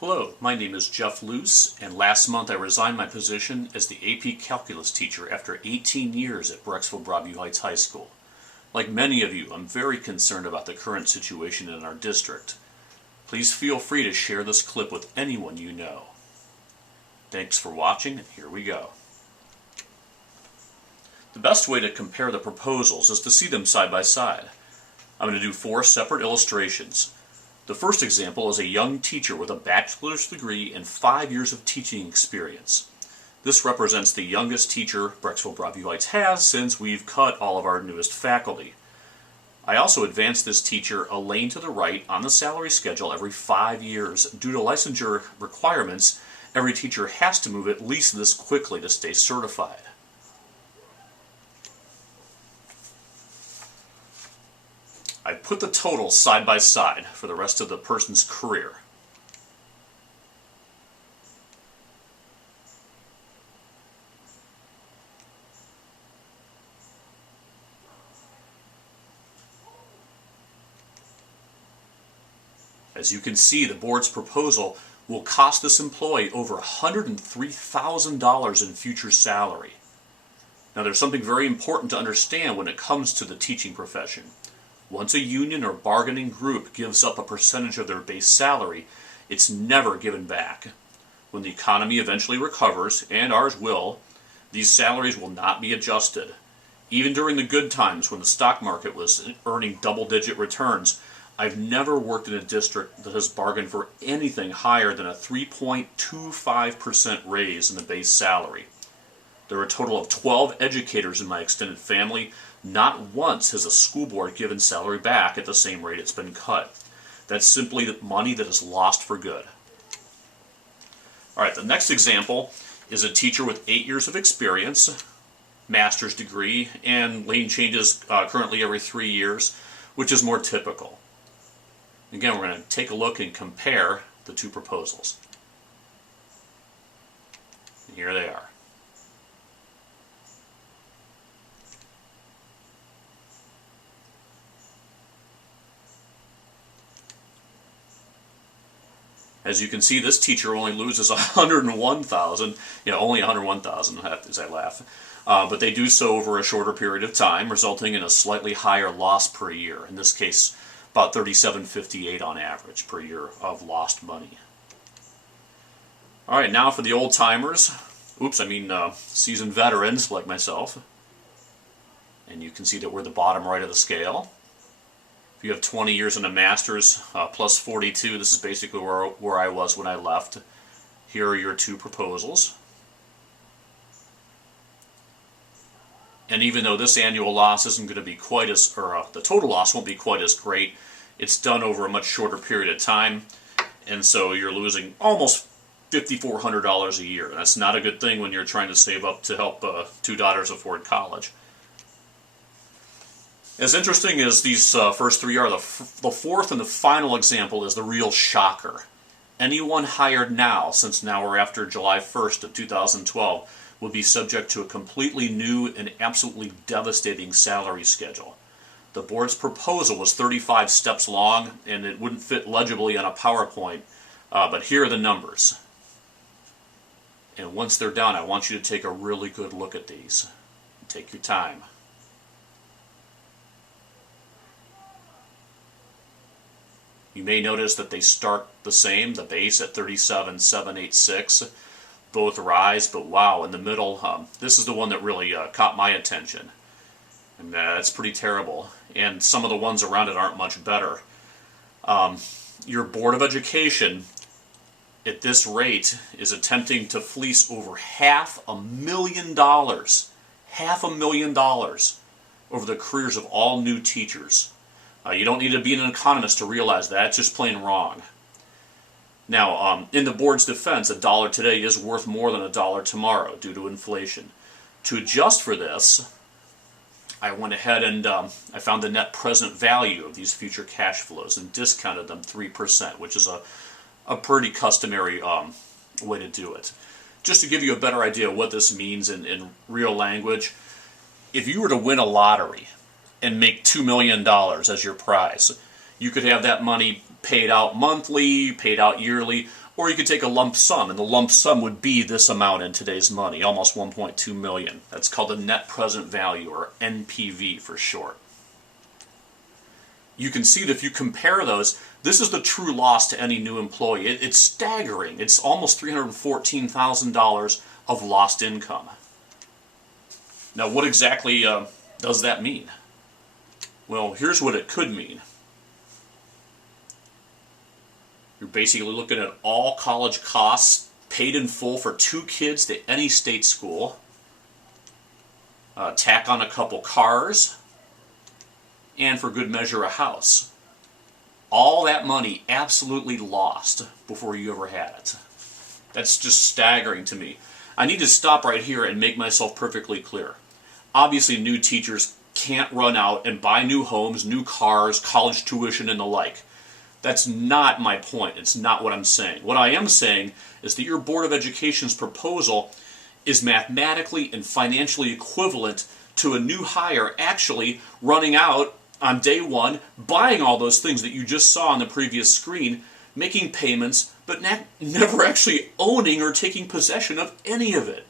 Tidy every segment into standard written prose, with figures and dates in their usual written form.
Hello, my name is Jeff Luce, and last month I resigned my position as the AP Calculus teacher after 18 years at Brecksville-Broadview Heights High School. Like many of you, I'm very concerned about the current situation in our district. Please feel free to share this clip with anyone you know. Thanks for watching, and here we go. The best way to compare the proposals is to see them side by side. I'm going to do 4 separate illustrations. The first example is a young teacher with a bachelor's degree and 5 years of teaching experience. This represents the youngest teacher Brecksville-Broadview Heights has since we've cut all of our newest faculty. I also advanced this teacher a lane to the right on the salary schedule every 5 years. Due to licensure requirements, every teacher has to move at least this quickly to stay certified. I put the totals side by side for the rest of the person's career. As you can see, the board's proposal will cost this employee over $103,000 in future salary. Now, there's something very important to understand when it comes to the teaching profession. Once a union or bargaining group gives up a percentage of their base salary, it's never given back. When the economy eventually recovers, and ours will, these salaries will not be adjusted. Even during the good times when the stock market was earning double-digit returns, I've never worked in a district that has bargained for anything higher than a 3.25% raise in the base salary. There are a total of 12 educators in my extended family. Not once has a school board given salary back at the same rate it's been cut. That's simply money that is lost for good. Alright, the next example is a teacher with 8 years of experience, master's degree, and lane changes currently every 3 years, which is more typical. Again, we're going to take a look and compare the two proposals. And here they are. As you can see, this teacher only loses $101,000, only $101,000 as I laugh. But they do so over a shorter period of time, resulting in a slightly higher loss per year. In this case, about $37.58 on average per year of lost money. All right, now for the old-timers. Seasoned veterans like myself. And you can see that we're the bottom right of the scale. If you have 20 years in a master's plus 42, this is basically where I was when I left. Here are your two proposals. And even though this annual loss isn't going to be quite as, the total loss won't be quite as great, it's done over a much shorter period of time, and so you're losing almost $5,400 a year. That's not a good thing when you're trying to save up to help 2 daughters afford college. As interesting as these first 3 are, the fourth and the final example is the real shocker. Anyone hired now, since now we're after July 1st of 2012, will be subject to a completely new and absolutely devastating salary schedule. The board's proposal was 35 steps long, and it wouldn't fit legibly on a PowerPoint, but here are the numbers. And once they're done, I want you to take a really good look at these. Take your time. You may notice that they start the same, the base at $37,786. Both rise, but wow, in the middle, this is the one that really caught my attention. And that's pretty terrible. And some of the ones around it aren't much better. Your Board of Education, at this rate, is attempting to fleece over $500,000. $500,000 over the careers of all new teachers. You don't need to be an economist to realize that. It's just plain wrong. Now, in the board's defense, $1 today is worth more than $1 tomorrow due to inflation. To adjust for this, I went ahead and I found the net present value of these future cash flows and discounted them 3%, which is a pretty customary way to do it. Just to give you a better idea of what this means in real language, if you were to win a lottery and make $2 million as your prize, you could have that money paid out monthly, paid out yearly, Or you could take a lump sum, and the lump sum would be this amount in today's money, almost 1.2 million. That's called the net present value, or NPV for short. You can see that if you compare those, this is the true loss to any new employee. It's staggering. It's almost $314,000 of lost income. Now, what exactly does that mean? Well, here's what it could mean. You're basically looking at all college costs paid in full for 2 kids to any state school. Tack on a couple cars. And for good measure, a house. All that money absolutely lost before you ever had it. That's just staggering to me. I need to stop right here and make myself perfectly clear. Obviously, new teachers can't run out and buy new homes, new cars, college tuition, and the like. That's not my point. It's not what I'm saying. What I am saying is that your Board of Education's proposal is mathematically and financially equivalent to a new hire actually running out on day one, buying all those things that you just saw on the previous screen, making payments, but never actually owning or taking possession of any of it.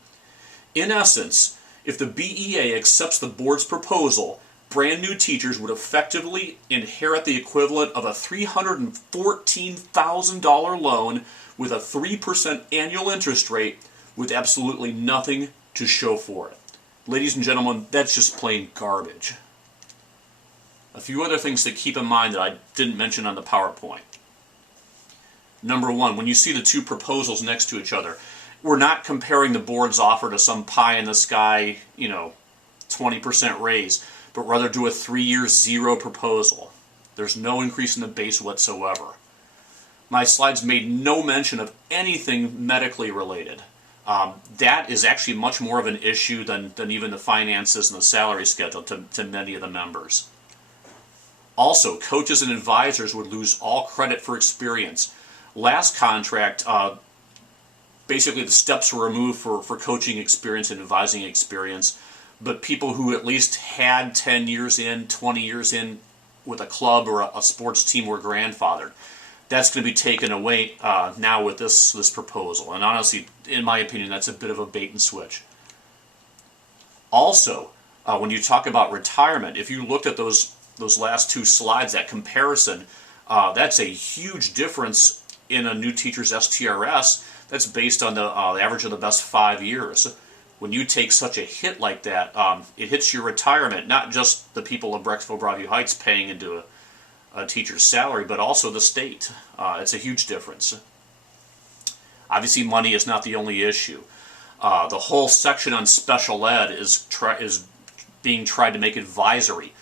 In essence, if the BEA accepts the board's proposal, brand new teachers would effectively inherit the equivalent of a $314,000 loan with a 3% annual interest rate with absolutely nothing to show for it. Ladies and gentlemen, that's just plain garbage. A few other things to keep in mind that I didn't mention on the PowerPoint. Number one, when you see the two proposals next to each other, we're not comparing the board's offer to some pie-in-the-sky, 20% raise, but rather do a 3-year zero proposal. There's no increase in the base whatsoever. My slides made no mention of anything medically related. That is actually much more of an issue than even the finances and the salary schedule to many of the members. Also, coaches and advisors would lose all credit for experience. Last contract, basically the steps were removed for coaching experience and advising experience, but people who at least had 10 years in, 20 years in with a club or a sports team were grandfathered. That's going to be taken away now with this proposal. And honestly, in my opinion, that's a bit of a bait and switch. Also, when you talk about retirement, if you looked at those last two slides, that comparison, that's a huge difference in a new teacher's STRS. That's based on the average of the best 5 years. When you take such a hit like that, it hits your retirement, not just the people of Brecksville-Broadview Heights paying into a teacher's salary, but also the state. It's a huge difference. Obviously, money is not the only issue. The whole section on special ed is being tried to make advisory.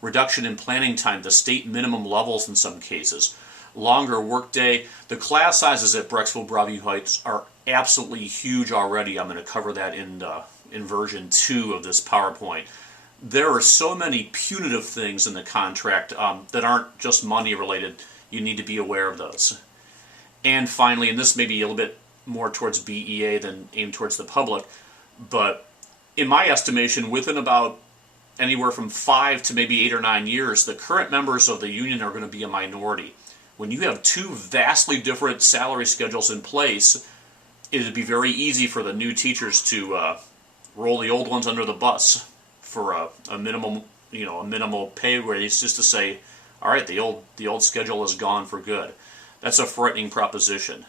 Reduction in planning time, the state minimum levels in some cases. Longer workday. The class sizes at Brecksville-Broadview Heights are absolutely huge already. I'm going to cover that in version 2 of this PowerPoint. There are so many punitive things in the contract that aren't just money related. You need to be aware of those. And finally, and this may be a little bit more towards BEA than aimed towards the public, but in my estimation, within about anywhere from 5 to maybe 8 or 9 years, the current members of the union are going to be a minority. When you have two vastly different salary schedules in place, it would be very easy for the new teachers to roll the old ones under the bus for a minimal pay raise, just to say, all right, the old schedule is gone for good. That's a frightening proposition.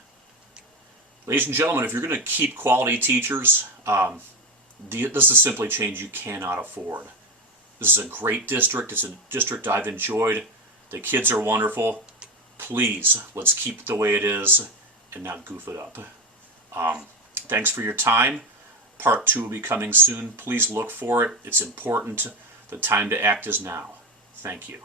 Ladies and gentlemen, if you're going to keep quality teachers, this is simply change you cannot afford. This is a great district. It's a district I've enjoyed. The kids are wonderful. Please, let's keep it the way it is and not goof it up. Thanks for your time. Part 2 will be coming soon. Please look for it. It's important. The time to act is now. Thank you.